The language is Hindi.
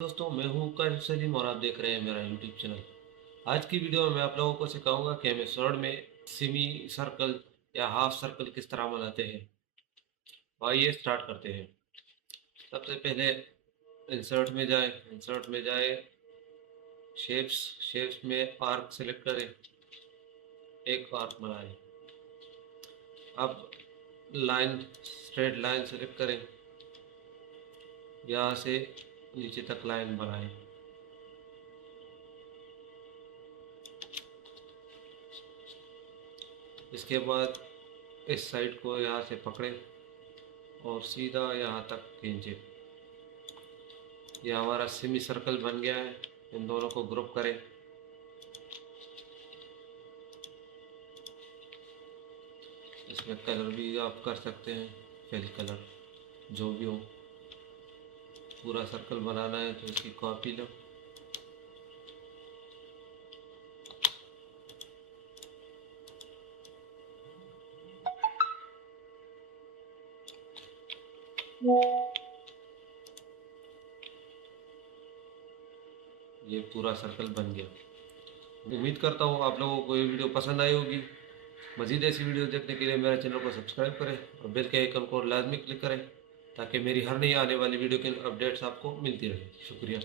दोस्तों, मैं हूँ काशिफ सलीम और आप देख रहे हैं मेरा यूट्यूब चैनल। आज की वीडियो में मैं आप लोगों को सिखाऊंगा कि हमें सॉर्ड में सेमी सर्कल या हाफ सर्कल किस तरह बनाते हैं। आइए स्टार्ट करते हैं। सबसे पहले इंसर्ट में जाए, शेप्स शेप्स में आर्क सेलेक्ट करें, एक आर्क बनाएं। अब लाइन, स्ट्रेट लाइन सेलेक्ट करें, यहाँ से नीचे तक लाइन बनाएं। इसके बाद इस साइड को यहाँ से पकड़ें और सीधा यहाँ तक खींचे। यह हमारा सेमी सर्कल बन गया है। इन दोनों को ग्रुप करें। इसमें कलर भी आप कर सकते हैं, फिल कलर जो भी हो। पूरा सर्कल बनाना है तो इसकी कॉपी लो। ये पूरा सर्कल बन गया। उम्मीद करता हूँ आप लोगों को ये वीडियो पसंद आई होगी। मज़ीद ऐसी वीडियो देखने के लिए मेरे चैनल को सब्सक्राइब करें और बेल के आइकन को लाजमी क्लिक करें ताकि मेरी हर नई आने वाली वीडियो की अपडेट्स आपको मिलती रहे। शुक्रिया।